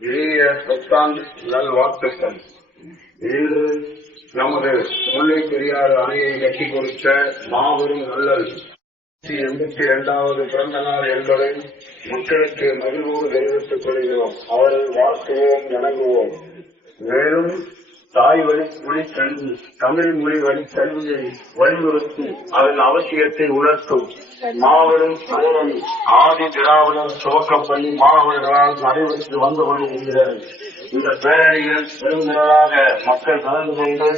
இனிய புத்தாண்டு நல்வாழ்த்துக்கள். இன்று நமது முல்லை பெரியாறு அணையை கட்டி கொடுத்த மாபெரும் நல்லல் 82வது பிறந்த நாள் என்பதை மக்களுக்கு மகிழ்வோடு தெரிவித்துக் கொள்கிறோம். அவரை வாழ்த்துவோம், வணங்குவோம். மேலும் தாய் வழி மொழி கல்வி, தமிழ் மொழி வழி கல்வியை வலியுறுத்தி அதன் அவசியத்தை உணர்த்தும் மாபெரும் பேரணி ஆதி திராவிடர் துவக்கப்பள்ளி மாணவர்களால் நடைபெற்று வந்து கொண்டிருக்கிறது. இந்த பேரணியில் பெருந்திரளாக மக்கள் கலந்து கொண்டு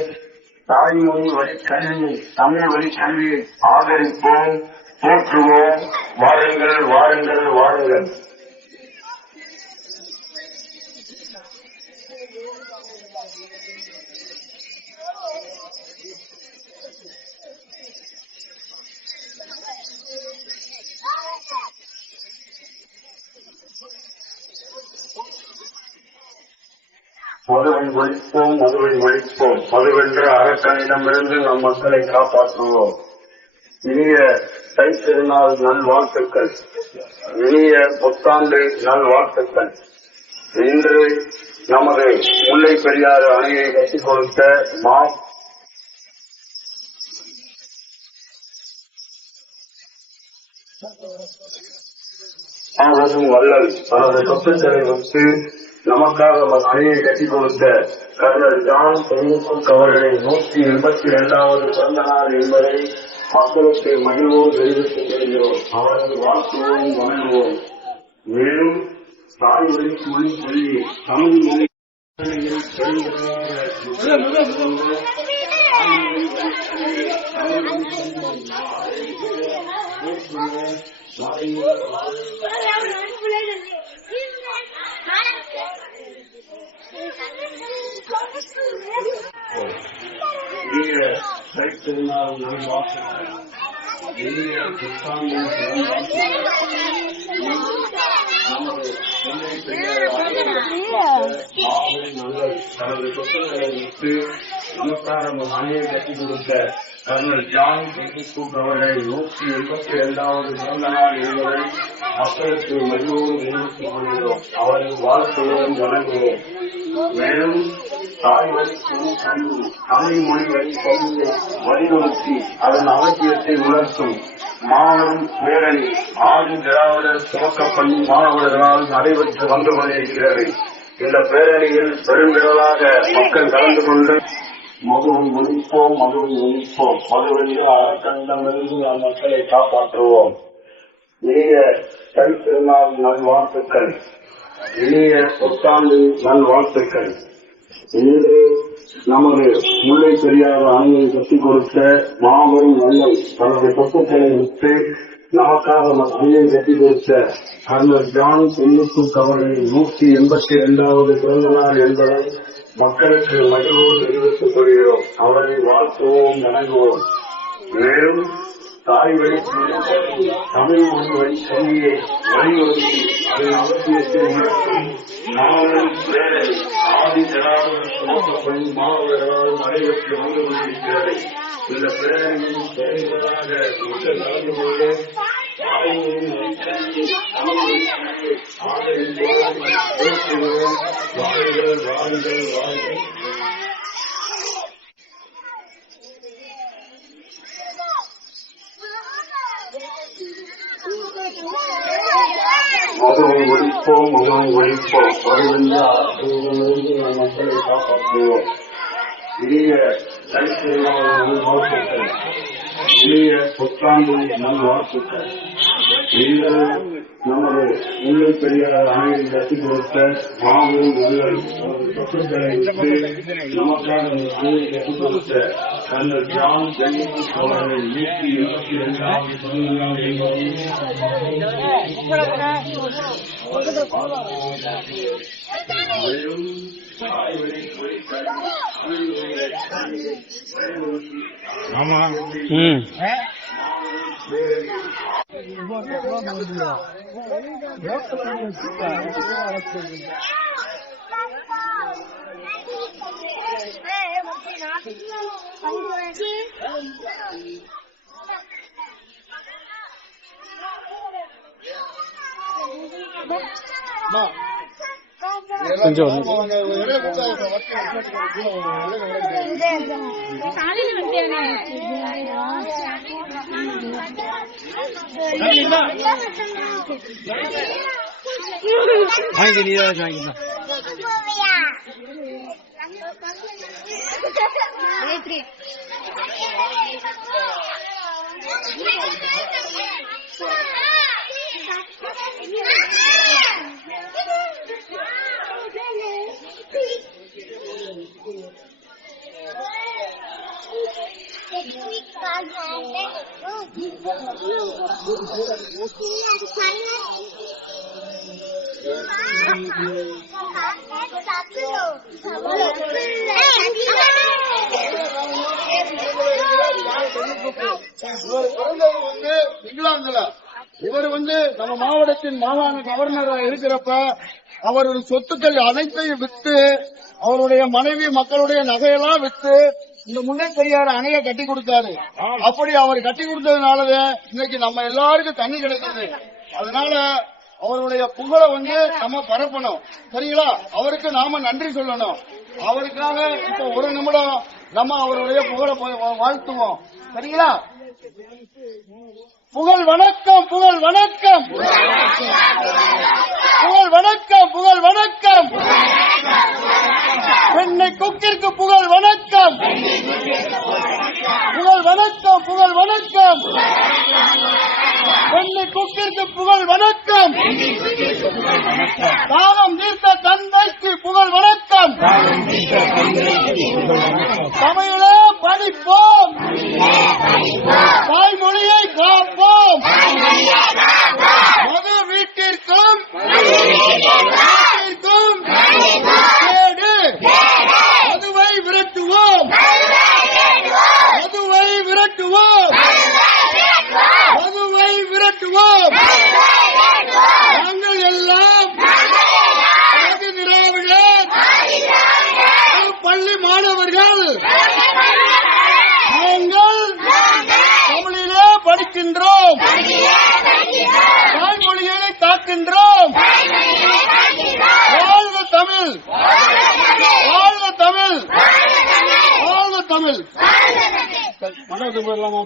தாய்மொழி வழி கல்வியை, தமிழ் வழி கல்வியை ஆதரிப்போம், போற்றுவோம். வாருங்கள், வாருங்கள், வாருங்கள். மதுவை ஒழிப்போம், மதுவை ஒழிப்போம். மதுவென்ற அரக்கனிடமிருந்து நம் மக்களை காப்பாற்றுவோம். இனிய தைத்திருநாள் நல்வாழ்த்துக்கள், இனிய புத்தாண்டு நல்வாழ்த்துக்கள். இன்று நமது முல்லை பெரியாறு அணையை கட்டிக் கொடுத்த வள்ளல் தனது சொத்துக்களை வைத்து நமக்காக அணையை கட்டிக் கொடுத்த கர்னல் ஜான் பென்னிகுக் அவர்களின் 182வது பிறந்த நாள் என்பதை மக்களுக்கு மகிழ்வோடு தெரிவித்துக் கொள்கிறோம். அவரை வாழ்த்துவோம், வணங்குவோம். மேலும் தாய் வழி மொழி சொல்லி தமிழ் மொழி தனது சொத்துக்களை விட்டு நமக்காக அணையை கட்டிக் கொடுத்த கர்னல் ஜான் பென்னிகுக் அவர்களின் 182வது பிறந்த நாள் என்பதை மக்களுக்கு மகிழ்வோடு தெரிவித்துக் கொள்கிறோம். அவரை வாழ்த்துவோம், வணங்குவோம். மேலும் தாய் வழி கல்வி, தமிழ் மொழி வழி கல்வியை வலியுறுத்தி அதன் அவசியத்தை உணர்த்தும் மாபெரும் பேரணி ஆதி திராவிடர் துவக்கப்பள்ளி மாணவர்களால் நடைபெற்று வந்து கொண்டிருக்கிறது. இந்த பேரணியில் பெருந்திரளாக மக்கள் கலந்து கொண்டு மதுவை ஒழிப்போம், மதுவை ஒழிப்போம். மதுவென்று அரக்கனிடமிருந்து நம் மக்களை காப்பாற்றுவோம். இனிய தைத்திருநாள் நல்வாழ்த்துக்கள், இனிய புத்தாண்டு நல்வாழ்த்துக்கள். இன்று நமது முல்லை பெரியாறு அணையை கட்டிக் கொடுத்த மாபெரும் வள்ளல் தனது சொத்துக்களை விட்டு நமக்காக அணையை கட்டிக் கொடுத்த கர்னல் ஜான் பென்னிகுக் அவர்களின் 182வது பிறந்த நாள் என்பதை மக்களுக்கு மகிழ்வோடு தெரிவித்துக் கொள்கிறோம். அவரை வாழ்த்துவோம், வணங்குவோம். மேலும் தாய் வழி தமிழ் மொழி வழி கல்வியை வலியுறுத்தி அதன் அவசியத்தை உணர்த்தும் மாபெரும் பேரணி ஆதி திராவிடர் துவக்கப்பள்ளி மாணவர்களால் நடைபெற்று வந்து கொண்டிருக்கிறது. இந்த பேரணியில் பெருந்தளாக மக்கள் கலந்து கொண்டு வாருங்கள், வாருங்கள், வாருங்கள். மதுவை ஒழிப்போம், மதுவை ஒழிப்போம். மதுவென்று மக்களை காப்பாற்றுவோம். இனிய தனித்துவமான வாழ்த்துக்கள், இளைய புத்தாண்டு நல்வாழ்த்துக்கள். நீங்கள் நமது முல்லை பெரியார் அணையில் கட்டிக் கொடுத்த மாபெரும் நல்ல சொத்துக்களை நமக்காக அணையை கட்டிக் கொடுத்த கர்னல் ஜான் பென்னிக்விக் அவர்களின் 122வது பிறந்த நாள் என்பதையும் ஆமா கொஞ்சம் இங்கிலாந்துல இவர் நம்ம மாவட்டத்தின் மாகாண கவர்னராக இருக்கிறப்ப அவருடைய சொத்துக்கள் அனைத்தையும் வித்து அவருடைய மனைவி மக்களுடைய நகையெல்லாம் வித்து இந்த முல்லை பெரியாறு அணையை கட்டி கொடுத்தாரு. அப்படி அவர் கட்டி கொடுத்ததுனாலவே இன்னைக்கு நம்ம எல்லாருக்கும் தண்ணி கிடைக்குது. அதனால அவருடைய புகழை நம்ம பரப்பணும். சரிங்களா? அவருக்கு நாம நன்றி சொல்லணும். அவருக்காக இப்ப ஒரு நிமிடம் நம்ம அவருடைய புகழை வாழ்த்துவோம். சரிங்களா? புகழ் வணக்கம், புகழ் வணக்கம், புகழ் வணக்கம், புகழ் வணக்கம். பெண்ணை குக்கிற்கு புகழ் வணக்கம், புகழ் வணக்கம், புகழ் வணக்கம். பெண்ணை குக்கிற்கு புகழ் வணக்கம். தாகம் தீர்த்த தந்தைக்கு புகழ் வணக்கம். தமிழே படிப்போம், தாய்மொழியை காப்போம். மது வீட்டிற்கும் கேடு, மதுவை விரட்டுவோம், மதுவை விரட்டுவோம், மதுவை விரட்டுவோம். நாங்கள் எல்லாம் திராவிடர் பள்ளி மாணவர்கள். நாங்கள் தமிழிலே படிக்கின்றோம், தாய்மொழியை காக்கின்றோம். வாழ்க தமிழ், வாழ்க தமிழ், வாழ்க தமிழ். மனது எல்லாமா